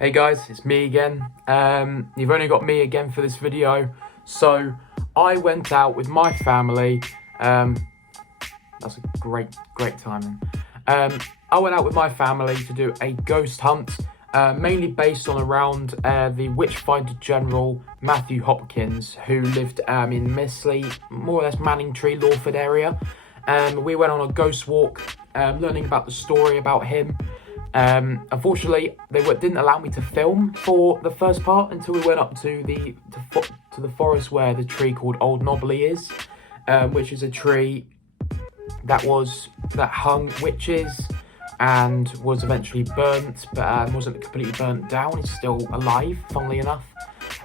Hey guys, it's me again. You've only got me again for this video. So I went out with my family. That's a great timing. I went out with my family to do a ghost hunt, mainly based on around the Witchfinder General Matthew Hopkins, who lived in Missley, more or less Manningtree, Lawford area. We went on a ghost walk, learning about the story about him. Unfortunately, they didn't allow me to film for the first part until we went up to the forest where the tree called Old Knobbly is, which is a tree that hung witches and was eventually burnt, but wasn't completely burnt down. It's still alive, funnily enough.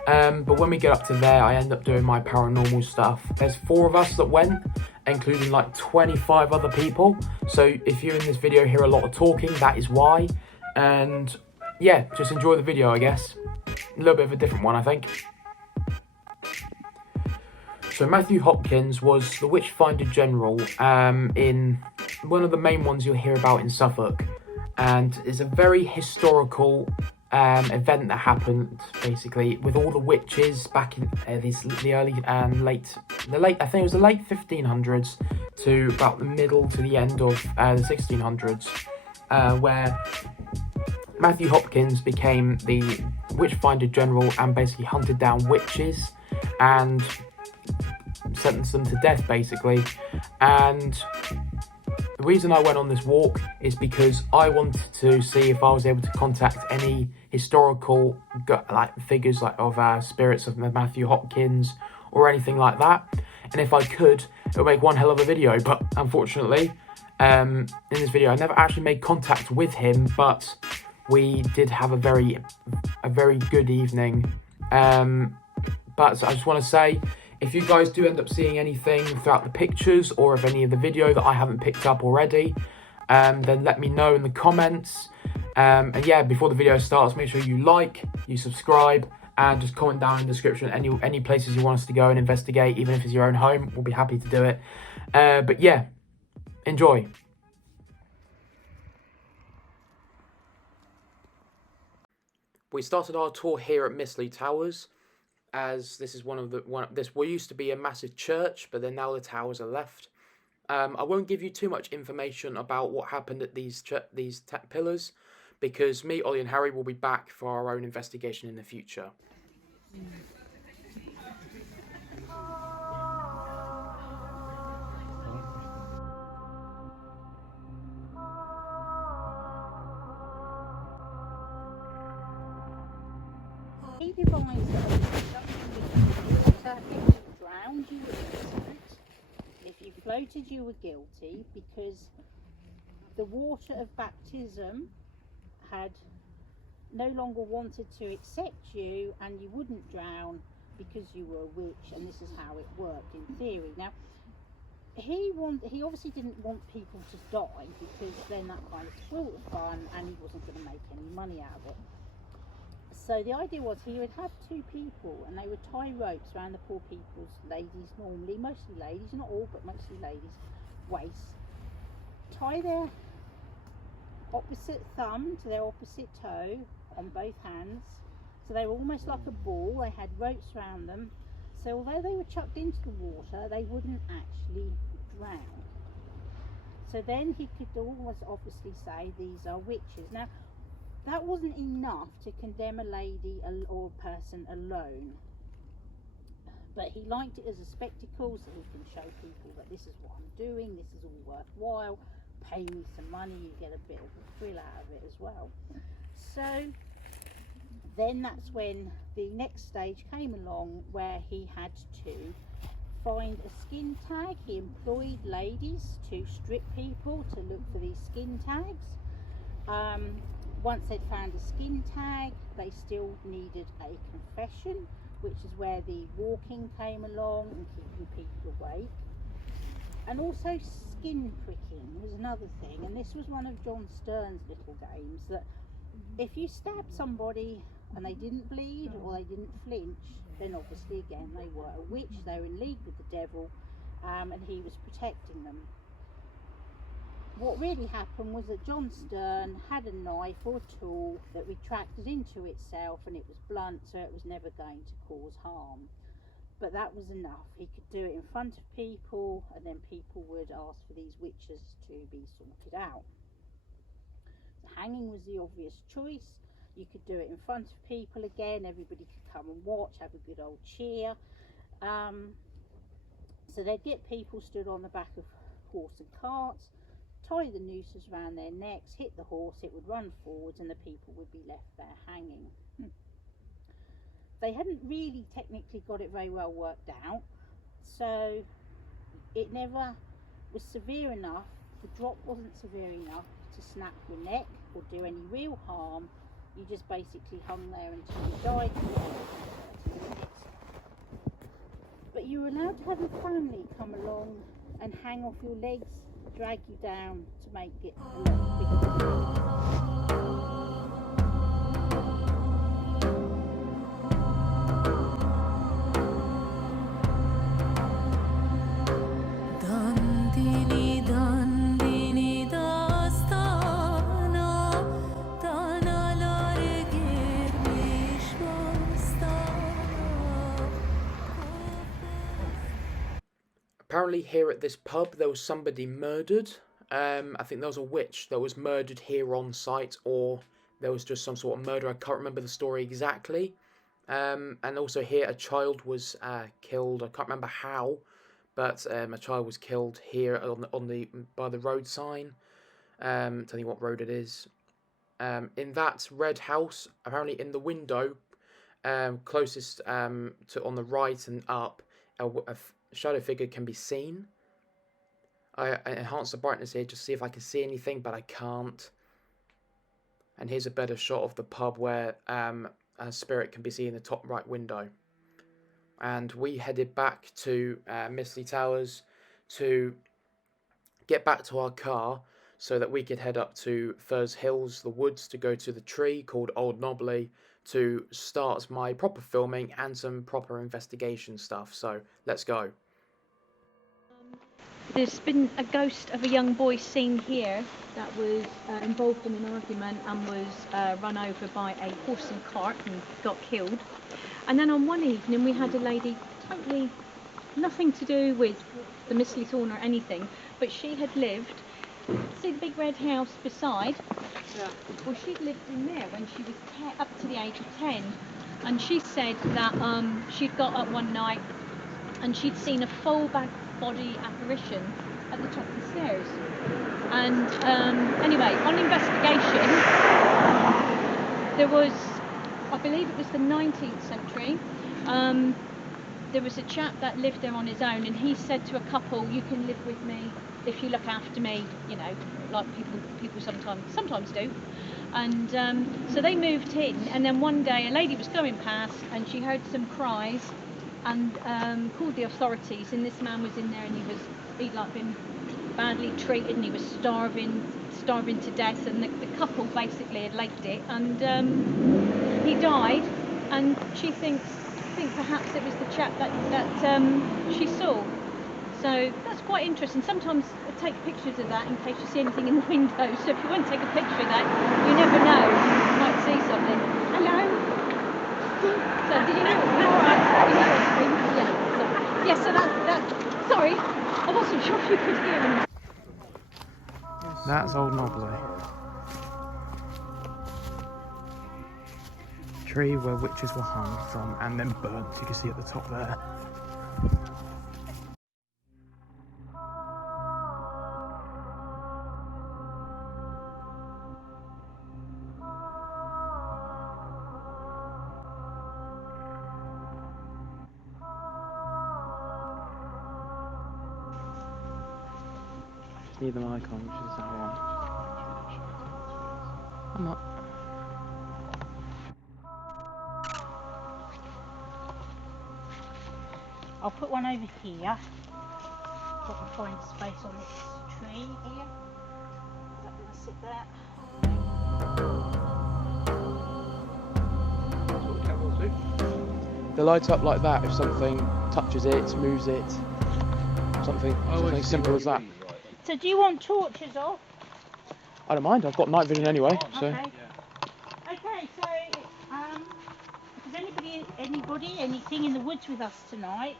But when we get up to there, I end up doing my paranormal stuff. There's 4 of us that went, including like 25 other people. So if you in this video hear a lot of talking, that is why. And yeah, just enjoy the video, I guess. A little bit of a different one, I think. So Matthew Hopkins was the Witchfinder General in one of the main ones you'll hear about in Suffolk. And it's a very historical event that happened basically with all the witches back in the early and late, I think it was the late 1500s to about the middle to the end of the 1600s, where Matthew Hopkins became the Witchfinder General and basically hunted down witches and sentenced them to death basically. And the reason I went on this walk is because I wanted to see if I was able to contact any historical figures of spirits of Matthew Hopkins or anything like that. And if I could, it would make one hell of a video. But unfortunately, in this video, I never actually made contact with him, but we did have a very good evening. But I just want to say, if you guys do end up seeing anything throughout the pictures or of any of the video that I haven't picked up already, then let me know in the comments. And yeah, before the video starts, make sure you like, you subscribe, and just comment down in the description any places you want us to go and investigate, even if it's your own home. We'll be happy to do it. But yeah, enjoy. We started our tour here at Missley Towers, as this is this used to be a massive church, but then now the towers are left. I won't give you too much information about what happened at these pillars, because me, Ollie and Harry will be back for our own investigation in the future. He devised that water, if you drowned, you were innocent. If you floated, you were guilty, because the water of baptism had no longer wanted to accept you, and you wouldn't drown because you were a witch, and this is how it worked in theory. Now, he obviously didn't want people to die, because then that kind of spoiled the fun, and he wasn't going to make any money out of it. So the idea was he would have 2 people, and they would tie ropes around the poor people's, ladies normally, mostly ladies, not all, but mostly ladies, waists, tie their opposite thumb to their opposite toe on both hands, so they were almost like a ball. They had ropes around them, so although they were chucked into the water, they wouldn't actually drown. So then he could always obviously say, these are witches. Now, that wasn't enough to condemn a lady or a person alone, but he liked it as a spectacle, so he can show people that this is what I'm doing, this is all worthwhile, pay me some money, you get a bit of a thrill out of it as well. So then that's when the next stage came along, where he had to find a skin tag. He employed ladies to strip people to look for these skin tags. Once they'd found a skin tag, they still needed a confession, which is where the walking came along and keeping people awake. And also skin pricking was another thing, and this was one of John Stern's little games, that if you stabbed somebody and they didn't bleed or they didn't flinch, then obviously again they were a witch, they were in league with the devil, and he was protecting them. what really happened was that John Stern had a knife or tool that retracted into itself, and it was blunt, so it was never going to cause harm. But that was enough. He could do it in front of people, and then people would ask for these witches to be sorted out. So hanging was the obvious choice. You could do it in front of people again, everybody could come and watch, have a good old cheer. So they'd get people stood on the back of horse and carts, tie the nooses around their necks, hit the horse, it would run forwards, and the people would be left there hanging. They hadn't really technically got it very well worked out, so it never was severe enough, the drop wasn't severe enough to snap your neck or do any real harm. You just basically hung there until you died for 30 minutes. But you were allowed to have your family come along and hang off your legs, drag you down to make it a little bigger. Apparently here at this pub there was somebody murdered. I think there was a witch that was murdered here on site, or there was just some sort of murder. I can't remember the story exactly. And also here a child was killed. I can't remember how, but a child was killed here by the road sign. Tell you what road it is. In that red house, apparently in the window, closest to on the right and up, a shadow figure can be seen. I enhance the brightness here just to see if I can see anything, but I can't. And here's a better shot of the pub where a spirit can be seen in the top right window. And we headed back to Misty Towers to get back to our car so that we could head up to Furze Hills, the woods, to go to the tree called Old Knobbly to start my proper filming and some proper investigation stuff. So let's go. There's been a ghost of a young boy seen here that was involved in an argument and was run over by a horse and cart and got killed. And then on one evening we had a lady, totally nothing to do with the Miss Thorne or anything, but she had lived, see the big red house beside? Yeah. Well, she'd lived in there when she was up to the age of 10, and she said that she'd got up one night and she'd seen a full body apparition at the top of the stairs. And anyway, on investigation, there was, I believe it was the 19th century, there was a chap that lived there on his own, and he said to a couple, you can live with me if you look after me, you know, like people sometimes do. And so they moved in, and then one day a lady was going past and she heard some cries and called the authorities, and this man was in there, and he'd like been badly treated, and he was starving to death, and the couple basically had legged it, and he died, and she thinks perhaps it was the chap that she saw. So that's quite interesting. Sometimes I take pictures of that in case you see anything in the window, so if you want to take a picture of that, you never know, you might see something. Hello? So did you know? Alright. Yeah. So that. Sorry, I wasn't sure if you could hear me. That's Old Knobbly. Tree where witches were hung from and then burnt. You can see at the top there. Need them icon, which is that one. I'm not. I'll put one over here. Got to find space on this tree here. I'm going to sit there. They light up like that if something touches it, moves it, something simple as that. So do you want torches off? I don't mind. I've got night vision anyway. So. Okay. Okay. So if there's anything in the woods with us tonight,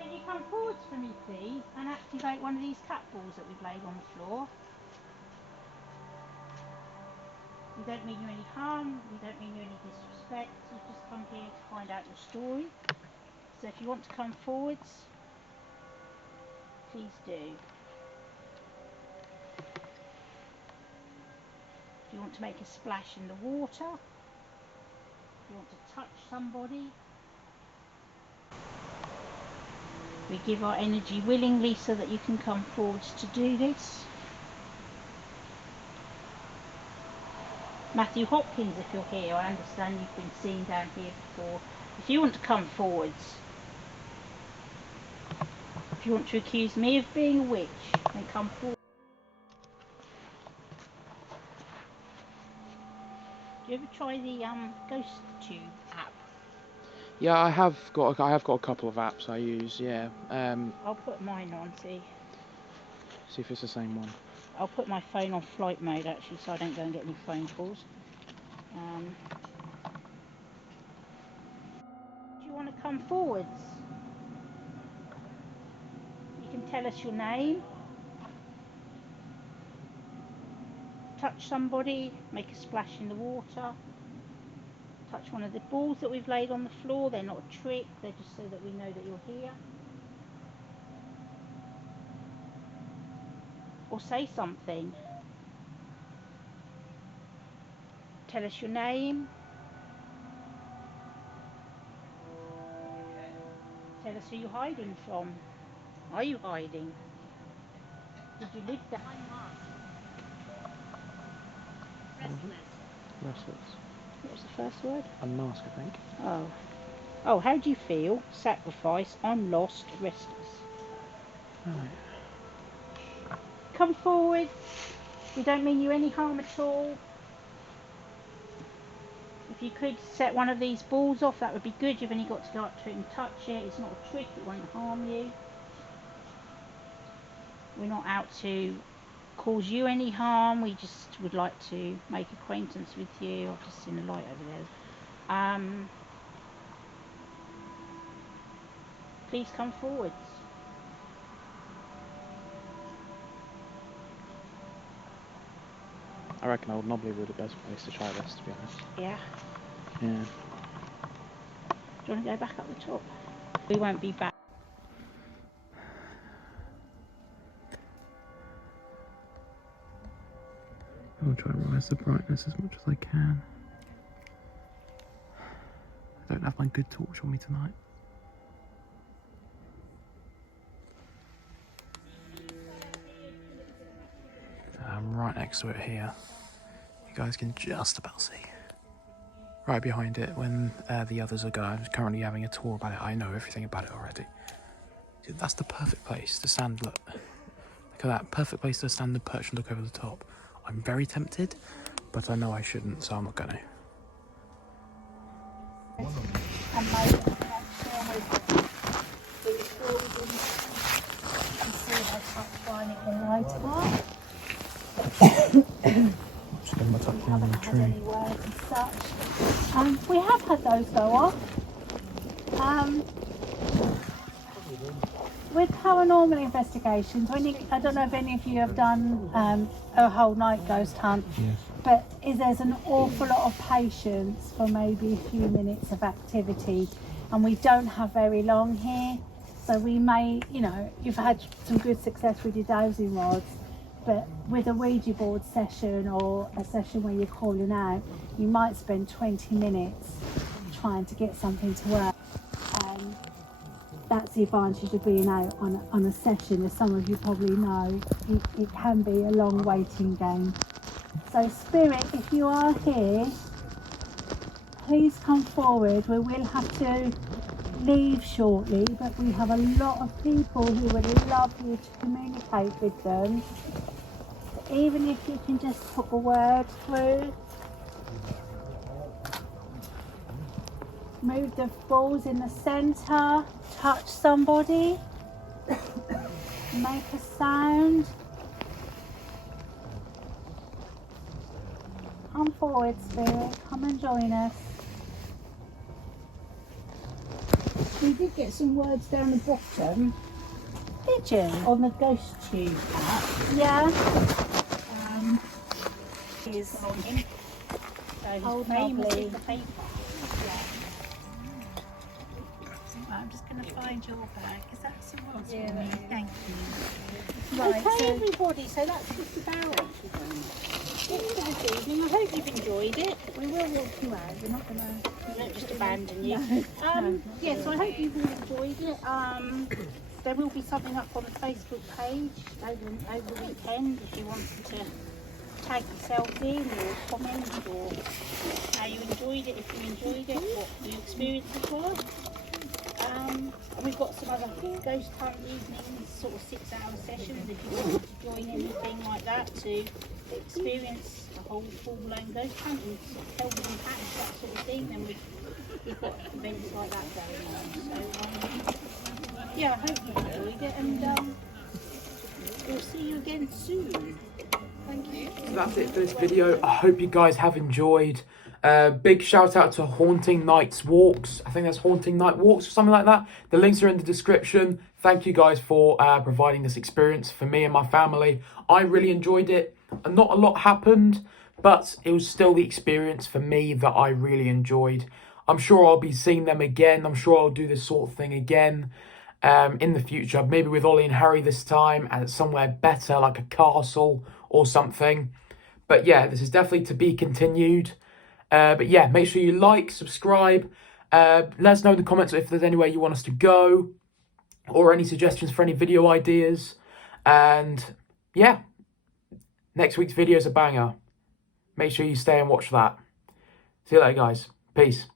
can you come forwards for me, please, and activate one of these cat balls that we've laid on the floor? We don't mean you any harm. We don't mean you any disrespect. We've just come here to find out your story. So if you want to come forwards, please do. If you want to make a splash in the water, if you want to touch somebody, we give our energy willingly so that you can come forwards to do this. Matthew Hopkins, if you're here, I understand you've been seen down here before. If you want to come forwards, if you want to accuse me of being a witch, then come forward. Do you ever try the Ghost Tube app? Yeah, I have got a couple of apps I use. Yeah. I'll put mine on. See if it's the same one. I'll put my phone on flight mode actually, so I don't go and get any phone calls. Do you want to come forwards? You can tell us your name, touch somebody, make a splash in the water, touch one of the balls that we've laid on the floor. They're not a trick, they're just so that we know that you're here. Or say something. Tell us your name. Tell us who you're hiding from. Are you hiding? Did you live there? Restless. What was the first word? Unmask, I think. Oh, how do you feel? Sacrifice. I'm lost, restless. Right. Come forward. We don't mean you any harm at all. If you could set one of these balls off, that would be good. You've only got to go up to it and touch it. It's not a trick, it won't harm you. We're not out to cause you any harm. We just would like to make acquaintance with you. I've just seen a light over there. Please come forwards. I reckon Old Knobbly would be the best place to try this, to be honest. Yeah. Yeah. Do you want to go back up the top? We won't be back. I'll try and rise the brightness as much as I can. I don't have my good torch on me tonight. I'm right next to it here. You guys can just about see. Right behind it, when the others are currently having a tour about it, I know everything about it already. That's the perfect place to stand. Look at that, perfect place to stand and perch and look over the top. I'm very tempted, but I know I shouldn't, so I'm not going to. Just going to tuck down in the tree. We have had those go off. With paranormal investigations, I don't know if any of you have done a whole night ghost hunt, Yes. but there's an awful lot of patience for maybe a few minutes of activity, and we don't have very long here, so we may, you've had some good success with your dowsing rods, but with a Ouija board session or a session where you're calling out, you might spend 20 minutes trying to get something to work. That's the advantage of being out on a session. As some of you probably know, it can be a long waiting game. So Spirit, if you are here, please come forward. We will have to leave shortly, but we have a lot of people who would love you to communicate with them. Even if you can just put a word through. Move the balls in the centre, touch somebody, make a sound. forward, Spirit. Come and join us. We did get some words down the bottom. Did you? On the Ghost Tube app. Yeah. Is so he's famous in the paper. I'm just going to find your bag. Is that some more for me? Thank you. Right, okay, everybody, so that's just about it for this evening. I hope you've enjoyed it. We will walk you out. We're not going to just abandon you. Yeah, so I hope you've all enjoyed it. There will be something up on the Facebook page over the weekend if you wanted to tag yourself in or comment or how you enjoyed it, if you enjoyed it, what your experiences were. And we've got some other ghost hunt evenings, sort of 6-hour sessions if you want to join anything like that to experience a whole full-blown ghost hunt and sort of television patch, that sort of thing. Then we've got events like that going on. So yeah, I hope you enjoyed it, and we'll see you again soon. Thank you. So that's it for this video. I hope you guys have enjoyed. Big shout out to Haunting Nights Walks. I think that's Haunting Night Walks or something like that. The links are in the description. Thank you guys for providing this experience for me and my family. I really enjoyed it. Not a lot happened, but it was still the experience for me that I really enjoyed. I'm sure I'll be seeing them again. I'm sure I'll do this sort of thing again in the future. Maybe with Ollie and Harry this time and somewhere better like a castle or something. But yeah, this is definitely to be continued. But yeah, make sure you like, subscribe. Let us know in the comments if there's anywhere you want us to go or any suggestions for any video ideas. And yeah, next week's video is a banger. Make sure you stay and watch that. See you later, guys. Peace.